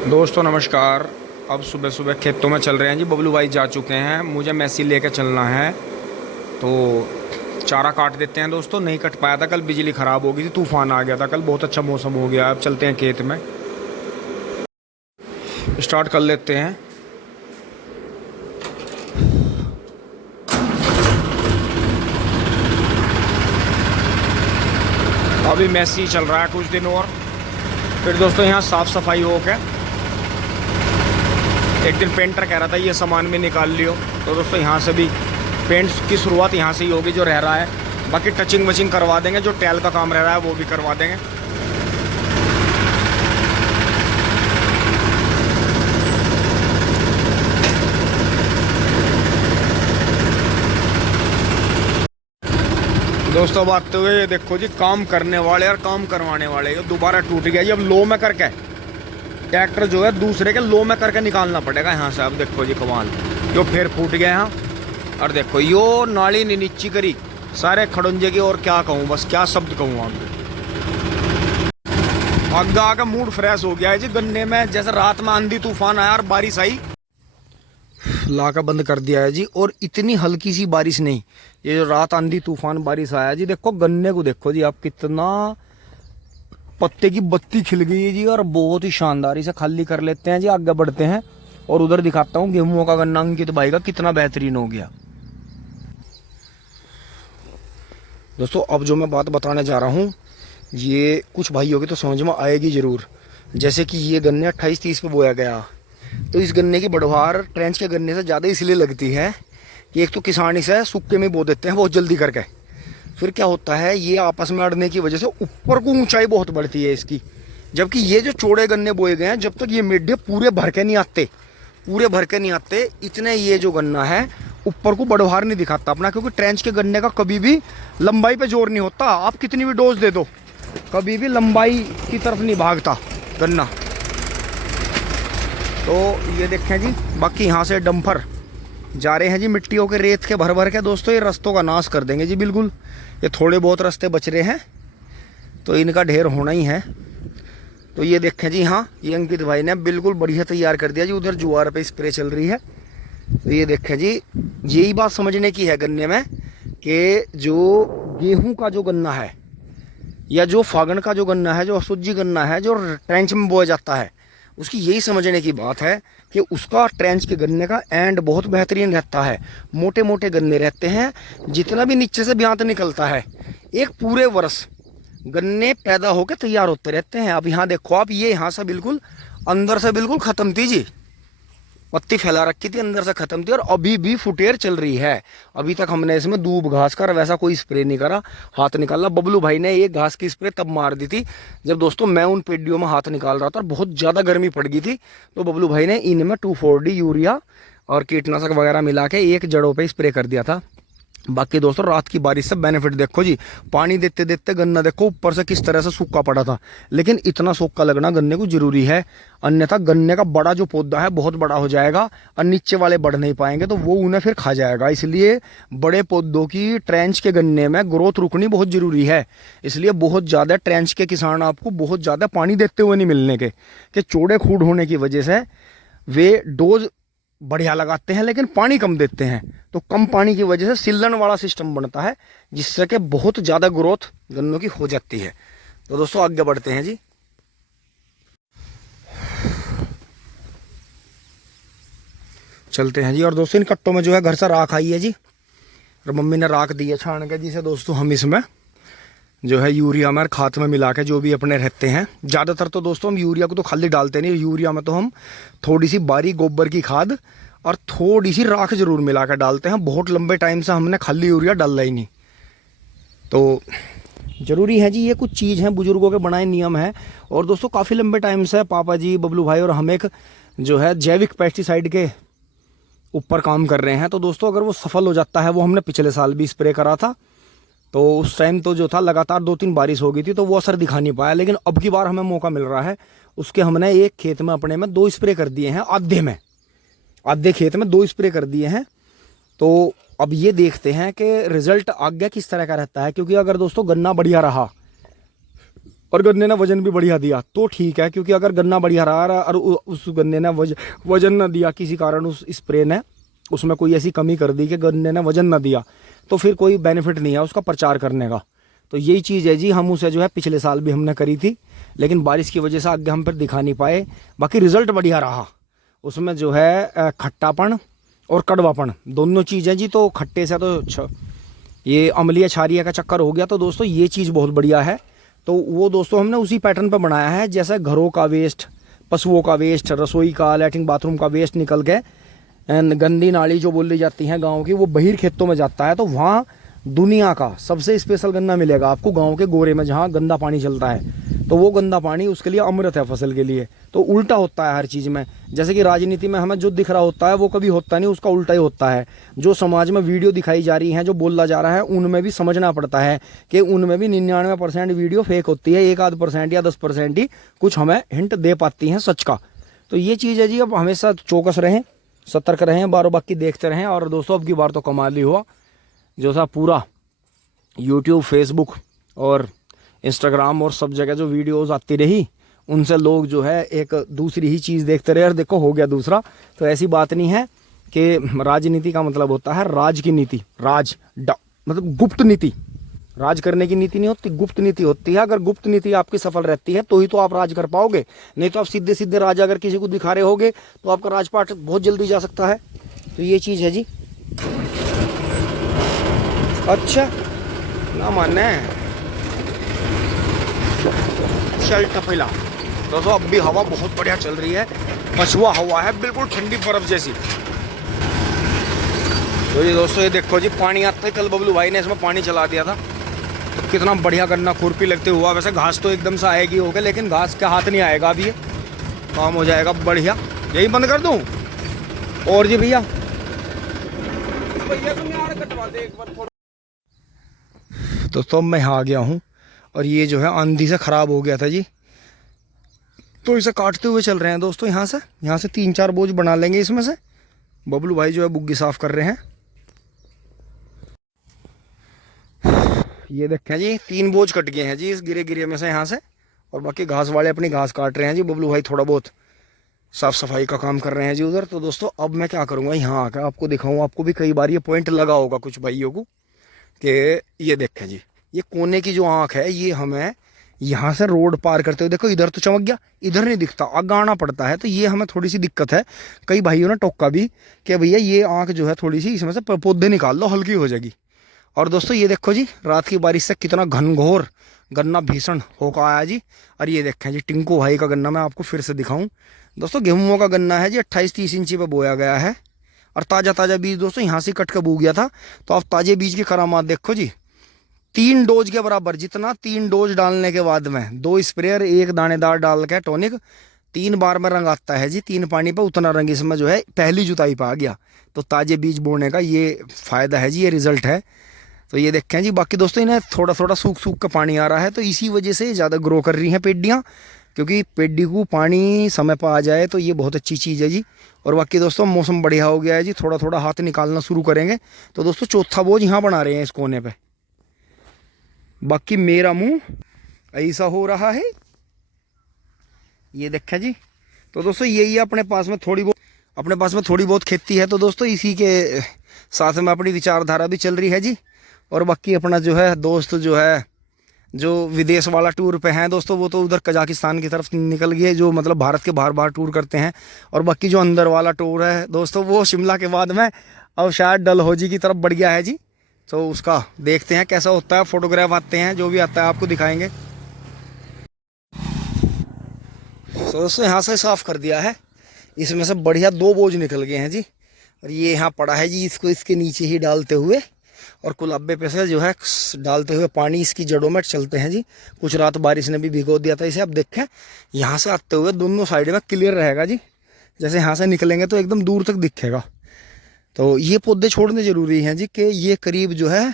दोस्तों नमस्कार। अब सुबह सुबह खेतों में चल रहे हैं जी। बबलू भाई जा चुके हैं, मुझे मैसी लेके चलना है तो चारा काट देते हैं दोस्तों। नहीं कट पाया था कल, बिजली ख़राब हो गई थी, तूफान आ गया था कल। बहुत अच्छा मौसम हो गया। अब चलते हैं खेत में, स्टार्ट कर लेते हैं। अभी मैसी चल रहा है कुछ दिन और फिर दोस्तों यहाँ साफ़ सफाई हो के एक दिन पेंटर कह रहा था ये सामान भी निकाल लियो, तो दोस्तों यहाँ से भी पेंट की शुरुआत यहाँ से ही होगी जो रह रहा है। बाकी टचिंग वचिंग करवा देंगे, जो टैल का काम रह रहा है वो भी करवा देंगे। दोस्तों अब आते हुए ये देखो जी, काम करने वाले और काम करवाने वाले ये दोबारा टूट गया जी। अब लो में करके ट्रैक्टर जो है दूसरे के लो में करके निकालना पड़ेगा यहाँ से। अब देखो जी कमाल, जो फिर फूट गया यहाँ। और देखो यो नाली नहीं नीची करी सारे खड़ुंजे की। और क्या कहूँ, बस क्या शब्द कहूँ आपको। आगे आगे मूड फ्रेश हो गया है जी गन्ने में। जैसे रात में आंधी तूफान आया और बारिश आई, लाका बंद कर दिया है जी। और इतनी हल्की सी बारिश नहीं, ये जो रात आंधी तूफान बारिश आया जी। देखो गन्ने को देखो जी आप, कितना पत्ते की बत्ती खिल गई है जी। और बहुत ही शानदार। इसे खाली कर लेते हैं जी, आगे बढ़ते हैं और उधर दिखाता हूँ गेहूं का गन्ना अंकित भाई का कितना बेहतरीन हो गया। दोस्तों अब जो मैं बात बताने जा रहा हूँ ये कुछ भाइयों की तो समझ में आएगी जरूर। जैसे कि ये गन्ने 28-30 पे बोया गया, तो इस गन्ने की बढ़वार ट्रेंच के गन्ने से ज़्यादा इसलिए लगती है कि एक तो किसान इसे सूखे में बो देते हैं बहुत जल्दी करके। फिर क्या होता है, ये आपस में अड़ने की वजह से ऊपर को ऊंचाई बहुत बढ़ती है इसकी। जबकि ये जो चौड़े गन्ने बोए गए हैं, जब तक ये मिड्डे पूरे भर के नहीं आते, इतने ये जो गन्ना है ऊपर को बढ़वार नहीं दिखाता अपना। क्योंकि ट्रेंच के गन्ने का कभी भी लंबाई पे जोर नहीं होता। आप कितनी भी डोज दे दो, कभी भी लंबाई की तरफ नहीं भागता गन्ना। तो ये देखें जी, बाकी यहाँ से डंपर जा रहे हैं जी मिट्टियों के रेत के भर भर के। दोस्तों ये रस्तों का नाश कर देंगे जी बिल्कुल। ये थोड़े बहुत रास्ते बच रहे हैं तो इनका ढेर होना ही है। तो ये देखें जी, हाँ ये अंकित भाई ने बिल्कुल बढ़िया तैयार कर दिया जी। उधर जुआर पे स्प्रे चल रही है। तो ये देखें जी, यही बात समझने की है गन्ने में कि जो गेहूं का जो गन्ना है या जो फागण का जो गन्ना है, जो असुज्जी गन्ना है जो ट्रेंच में बोया जाता है, उसकी यही समझने की बात है कि उसका ट्रेंच के गन्ने का एंड बहुत बेहतरीन रहता है। मोटे मोटे गन्ने रहते हैं, जितना भी नीचे से ब्यांत निकलता है एक पूरे वर्ष गन्ने पैदा होकर तैयार होते रहते हैं। अब यहाँ देखो आप, ये यहाँ से बिल्कुल अंदर से बिल्कुल ख़त्म थी जी, पत्ती फैला रखी थी अंदर से ख़त्म थी। और अभी भी फुटेर चल रही है। अभी तक हमने इसमें दूब घास का वैसा कोई स्प्रे नहीं करा, हाथ निकाला। बबलू भाई ने एक घास की स्प्रे तब मार दी थी जब दोस्तों मैं उन पेडियों में हाथ निकाल रहा था और बहुत ज़्यादा गर्मी पड़ गई थी। तो बबलू भाई ने इनमें 2,4-D यूरिया और कीटनाशक वगैरह मिला के एक जड़ों पर स्प्रे कर दिया था। बाकी दोस्तों रात की बारिश से बेनिफिट देखो जी, पानी देते देते गन्ना देखो ऊपर से किस तरह से सूखा पड़ा था। लेकिन इतना सूखा लगना गन्ने को जरूरी है, अन्यथा गन्ने का बड़ा जो पौधा है बहुत बड़ा हो जाएगा और नीचे वाले बढ़ नहीं पाएंगे तो वो उन्हें फिर खा जाएगा। इसलिए बड़े पौधों की ट्रेंच के गन्ने में ग्रोथ रुकनी बहुत जरूरी है। इसलिए बहुत ज़्यादा ट्रेंच के किसान आपको बहुत ज़्यादा पानी देते हुए नहीं मिलने के, कि चौड़े खूड होने की वजह से वे डोज बढ़िया लगाते हैं लेकिन पानी कम देते हैं। तो कम पानी की वजह से सिल्लन वाला सिस्टम बनता है, जिससे कि बहुत ज़्यादा ग्रोथ गन्नों की हो जाती है। तो दोस्तों आगे बढ़ते हैं जी। चलते हैं जी। और दोस्तों इन कट्टों में जो है घर से राख आई है जी, और मम्मी ने राख दी है छान के, जिसे दोस्तों हम इसमें जो है यूरिया में खाद में मिला के जो भी अपने रहते हैं। ज़्यादातर तो दोस्तों हम यूरिया को तो खाली डालते नहीं, यूरिया में तो हम थोड़ी सी बारीक गोबर की खाद और थोड़ी सी राख जरूर मिला कर डालते हैं। बहुत लंबे टाइम से हमने खाली यूरिया डाला ही नहीं। तो ज़रूरी है जी, ये कुछ चीज़ हैं बुजुर्गों के बनाए नियम है। और दोस्तों काफ़ी लंबे टाइम से पापा जी, बबलू भाई और हम एक जो है जैविक पेस्टिसाइड के ऊपर काम कर रहे हैं। तो दोस्तों अगर वो सफल हो जाता है, वो हमने पिछले साल भी स्प्रे करा था, तो उस टाइम तो जो था लगातार 2-3 बारिश हो गई थी तो वो असर दिखा नहीं पाया। लेकिन अब की बार हमें मौका मिल रहा है, उसके हमने एक खेत में अपने में 2 स्प्रे कर दिए हैं। आधे खेत में 2 स्प्रे कर दिए हैं। तो अब ये देखते हैं कि रिजल्ट आगे किस तरह का रहता है। क्योंकि अगर दोस्तों गन्ना बढ़िया रहा और गन्ने ने वजन भी बढ़िया दिया तो ठीक है, क्योंकि अगर गन्ना बढ़िया रहा और उस गन्ने ने वजन न दिया किसी कारण, उस स्प्रे ने उसमें कोई ऐसी कमी कर दी कि गन्ने ने वजन न दिया, तो फिर कोई बेनिफिट नहीं है उसका प्रचार करने का। तो यही चीज़ है जी, हम उसे जो है पिछले साल भी हमने करी थी, लेकिन बारिश की वजह से आगे हम फिर दिखा नहीं पाए। बाकी रिजल्ट बढ़िया रहा उसमें जो है, खट्टापन और कड़वापन दोनों चीज़ें जी। तो खट्टे से तो ये अम्लीय क्षारीय का चक्कर हो गया, तो दोस्तों ये चीज़ बहुत बढ़िया है। तो वो दोस्तों हमने उसी पैटर्न पर बनाया है, जैसे घरों का वेस्ट, पशुओं का वेस्ट, रसोई का, लैट्रिन बाथरूम का वेस्ट निकल के गंदी नाली जो बोली जाती है गाँव की, वो बहिर खेतों में जाता है। तो वहाँ दुनिया का सबसे स्पेशल गन्ना मिलेगा आपको गांव के गोरे में, जहाँ गंदा पानी चलता है। तो वो गंदा पानी उसके लिए अमृत है फसल के लिए। तो उल्टा होता है हर चीज़ में, जैसे कि राजनीति में हमें जो दिख रहा होता है वो कभी होता नहीं, उसका उल्टा ही होता है। जो समाज में वीडियो दिखाई जा रही है, जो बोला जा रहा है, उनमें भी समझना पड़ता है कि उनमें भी 99% वीडियो फेक होती है, 1-8% या 10% ही कुछ हमें हिंट दे पाती हैं सच का। तो ये चीज़ है जी, अब हमेशा चौकस रहें, सतर्क रहें, बारों बाकी देखते रहें। और दोस्तों अब की बार तो कमाल ही हुआ, जो सा पूरा यूट्यूब, फेसबुक और इंस्टाग्राम और सब जगह जो वीडियोस आती रही, उनसे लोग जो है एक दूसरी ही चीज़ देखते रहे और देखो हो गया दूसरा। तो ऐसी बात नहीं है कि राजनीति का मतलब होता है राज की नीति, मतलब गुप्त नीति। राज करने की नीति नहीं होती, गुप्त नीति होती है। अगर गुप्त नीति आपकी सफल रहती है तो ही तो आप राज कर पाओगे, नहीं तो आप सीधे सीधे राज अगर किसी को दिखा रहे होगे तो आपका राजपाट बहुत जल्दी जा सकता है। तो ये चीज़ है जी। अच्छा ना मानना है, चल टपेला दोस्तों। अब भी हवा बहुत बढ़िया चल रही है, पछुआ हवा है, बिल्कुल ठंडी बर्फ जैसी। तो ये दोस्तों ये देखो जी, पानी आता है, कल बबलू भाई ने इसमें पानी चला दिया था, तो कितना बढ़िया गन्ना खुरपी लगते हुआ। वैसे घास तो एकदम से आएगी होगा, लेकिन घास के हाथ नहीं आएगा अभी, ये काम हो जाएगा बढ़िया। यही बंद कर दूं और जी भैया कटवा दे एक बार। दोस्तों मैं यहाँ आ गया हूँ और ये जो है आंधी से ख़राब हो गया था जी, तो इसे काटते हुए चल रहे हैं दोस्तों। यहाँ से 3-4 बोझ बना लेंगे इसमें से। बबलू भाई जो है बुग्गी साफ़ कर रहे हैं। ये देखें जी, 3 बोझ कट गए हैं जी इस गिरे में से यहाँ से, और बाकी घास वाले अपनी घास काट रहे हैं जी। बबलू भाई थोड़ा बहुत साफ़ सफाई का काम कर रहे हैं जी उधर। तो दोस्तों अब मैं क्या करूँगा, यहाँ आकर आपको दिखाऊँ। आपको भी कई बार ये पॉइंट लगा होगा कुछ भाइयों को कि ये देखें जी, ये कोने की जो आँख है, ये हमें यहाँ से रोड पार करते हुए देखो, इधर तो चमक गया, इधर नहीं दिखता, आगे आना पड़ता है। तो ये हमें थोड़ी सी दिक्कत है। कई भाइयों ने टोका भी कि भैया ये आँख जो है थोड़ी सी इसमें से पौधे निकाल लो, हल्की हो जाएगी। और दोस्तों ये देखो जी, रात की बारिश से कितना घनघोर गन्ना भीषण होकर आया जी। और ये देखें जी, टिंकू भाई का गन्ना मैं आपको फिर से दिखाऊँ दोस्तों। गेहूँ का गन्ना है जी, 28-30 इंची पर बोया गया है, और ताज़ा बीज दोस्तों यहाँ से कट के बो गया था। तो आप ताज़े बीज की करामात देखो जी, 3 डोज के बराबर, जितना 3 डोज डालने के बाद में 2 स्प्रेयर 1 दानेदार डाल के टॉनिक 3 बार में रंग आता है जी, 3 पानी पे उतना रंग इसमें जो है पहली जुताई पे आ गया। तो ताज़े बीज बोने का ये फ़ायदा है जी, ये रिज़ल्ट है। तो ये देखें जी, बाकी दोस्तों इन्हें थोड़ा थोड़ा सूख का पानी आ रहा है, तो इसी वजह से ज़्यादा ग्रो कर रही हैं पेडियाँ, क्योंकि पेडी को पानी समय पर आ जाए तो ये बहुत अच्छी चीज़ है जी। और बाकी दोस्तों मौसम बढ़िया हो गया है जी, थोड़ा थोड़ा हाथ निकालना शुरू करेंगे। तो दोस्तों चौथा बोझ यहाँ बना रहे हैं इस कोने पे। बाकी मेरा मुंह ऐसा हो रहा है, ये देखें जी। तो दोस्तों यही है, अपने पास में थोड़ी बहुत खेती है। तो दोस्तों इसी के साथ में अपनी विचारधारा भी चल रही है जी। और बाकी अपना जो है दोस्त जो है, जो विदेश वाला टूर पे हैं दोस्तों, वो तो उधर कजाकिस्तान की तरफ निकल गए, जो मतलब भारत के बाहर टूर करते हैं। और बाकी जो अंदर वाला टूर है दोस्तों, वो शिमला के बाद में अब शायद डलहौजी की तरफ बढ़ गया है जी। तो उसका देखते हैं कैसा होता है, फोटोग्राफ आते हैं, जो भी आता है आपको दिखाएंगे। तो दोस्तों यहाँ से साफ़ कर दिया है, इसमें से बढ़िया 2 बोझ निकल गए हैं जी। और ये यहाँ पड़ा है जी, इसको इसके नीचे ही डालते हुए और कुलाब्बे पे से जो है डालते हुए पानी इसकी जड़ों में चलते हैं जी। कुछ रात बारिश ने भी भिगो दिया था इसे। अब देखें यहाँ से आते हुए दोनों साइड में क्लियर रहेगा जी, जैसे यहाँ से निकलेंगे तो एकदम दूर तक दिखेगा। तो ये पौधे छोड़ने ज़रूरी हैं जी, कि ये करीब जो है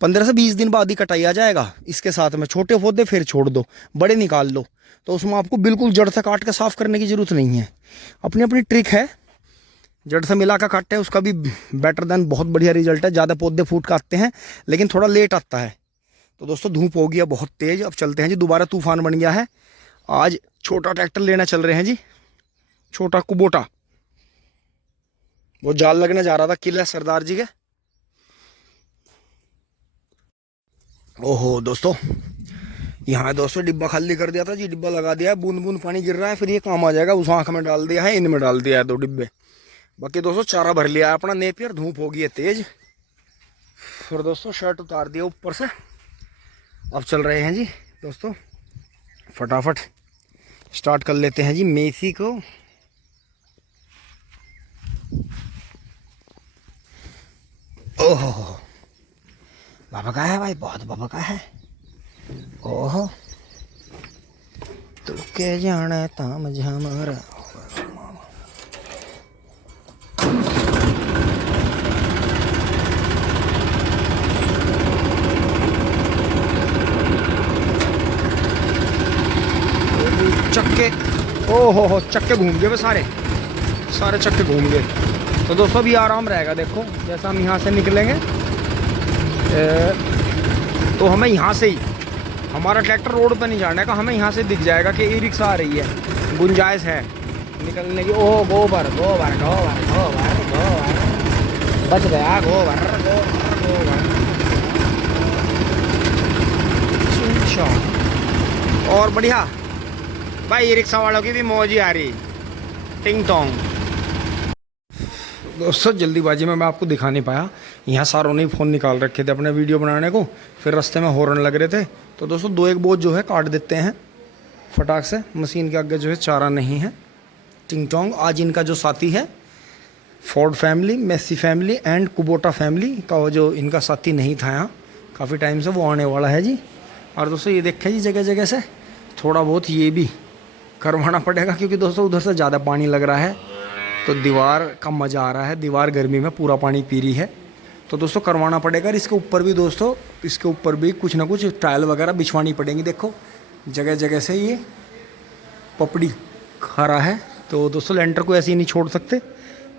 15 से 20 दिन बाद ही कटाई आ जाएगा। इसके साथ में छोटे पौधे फिर छोड़ दो, बड़े निकाल लो। तो उसमें आपको बिल्कुल जड़ से काट के साफ़ करने की ज़रूरत नहीं है, अपनी अपनी ट्रिक है। जड़ से मिला कर काटते हैं उसका भी बेटर देन बहुत बढ़िया रिजल्ट है। ज़्यादा पौधे फूट के आते हैं, लेकिन थोड़ा लेट आता है। तो दोस्तों धूप हो गया बहुत तेज, अब चलते हैं जी, दोबारा तूफान बन गया है। आज छोटा ट्रैक्टर लेना चल रहे हैं जी, छोटा कुबोटा। वो जाल लगने जा रहा था किला सरदार जी के। ओहो दोस्तों, यहाँ दोस्तों डिब्बा खाली कर दिया था जी, डिब्बा लगा दिया है, बूंद बूंद पानी गिर रहा है, फिर ये काम आ जाएगा। उस आँख में डाल दिया है, इनमें डाल दिया है 2 डिब्बे। बाकी दोस्तों चारा भर लिया है अपना नेपियर। धूप हो गई है तेज। फिर दोस्तों शर्ट उतार दिया ऊपर से। अब चल रहे हैं जी दोस्तों, फटाफट स्टार्ट कर लेते हैं जी मेसी को। ओहो बाबा का है भाई, बहुत बाबा का है। ओहो तू के जाने ताम झमारा। चक्के, ओहो चक्के घूम गए, वे सारे चक्के घूम गए। तो दोस्तों अभी आराम रहेगा। देखो जैसा हम यहाँ से निकलेंगे तो हमें यहाँ से ही, हमारा ट्रैक्टर रोड पर नहीं जाने का, हमें यहाँ से दिख जाएगा कि ई रिक्शा आ रही है, गुंजाइश है निकलने की। ओह गोबर गोबर गोबर गोबर गोबर, बच गया गोबर गोबर गोबर। और बढ़िया भाई, ई रिक्शा वालों की भी मौज ही आ रही, टिंग टोंग। दोस्तों जल्दीबाजी में मैं आपको दिखा नहीं पाया, यहाँ सारों ने फ़ोन निकाल रखे थे अपने वीडियो बनाने को, फिर रास्ते में हॉर्न लग रहे थे। तो दोस्तों 2-1 बोझ जो है काट देते हैं फटाक से, मशीन के आगे जो है चारा नहीं है। टिंग टोंग। आज इनका जो साथी है, Ford family, Massey family and Kubota family का, वो जो इनका साथी नहीं था यहाँ काफ़ी टाइम से, वो आने वाला है जी। और दोस्तों ये देखें जी, जगह जगह से थोड़ा बहुत ये भी करवाना पड़ेगा, क्योंकि दोस्तों उधर से ज़्यादा पानी लग रहा है, तो दीवार का मज़ा आ रहा है। दीवार गर्मी में पूरा पानी पी रही है, तो दोस्तों करवाना पड़ेगा। और इसके ऊपर भी दोस्तों, इसके ऊपर भी कुछ ना कुछ टाइल वगैरह बिछवानी पड़ेंगी। देखो जगह जगह से ये पपड़ी खड़ा है, तो दोस्तों लेंटर को ऐसे ही नहीं छोड़ सकते।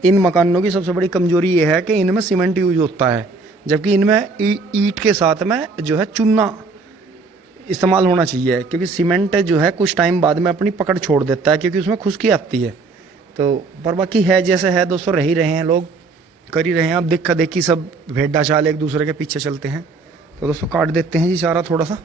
इन मकानों की सबसे बड़ी कमजोरी ये है कि इनमें सीमेंट यूज होता है, जबकि इनमें ईंट के साथ में जो है चूना इस्तेमाल होना चाहिए, क्योंकि सीमेंट जो है कुछ टाइम बाद में अपनी पकड़ छोड़ देता है, क्योंकि उसमें खुश्की आती है। तो पर बाकी है जैसे है दोस्तों, रह ही रहे हैं लोग, कर ही रहे हैं। अब देखा देखी सब भेड़ा चाल एक दूसरे के पीछे चलते हैं। तो दोस्तों काट देते हैं जी चारा थोड़ा सा।